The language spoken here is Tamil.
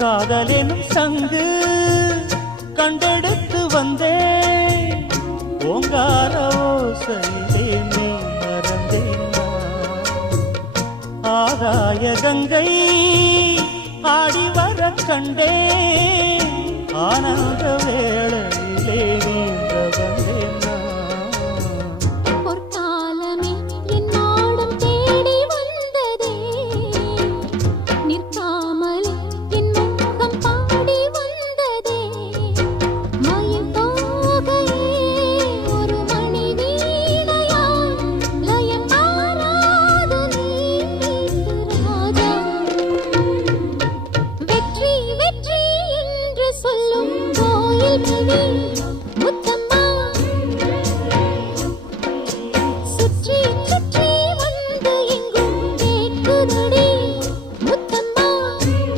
காதலெனும் சங்கு கண்டெடுத்து வந்தேன் ஓங்கார ஓசையிலே நீ மறந்தேனா ஆகாய கங்கை ஆடி வர கண்டேன் ஆனந்த வேளையிலே நீங்க வந்தேனா பொற்காலமே என் நாடம் தேடி வந்ததே நிற்காமலே என் முகம் பாடி வந்ததே மயில் தோகையே ஒரு மணி வீணையாய் லயம் மாறாது நீ ராஜா வெற்றி வெற்றி என்று சொல்லும் கோயில் மணி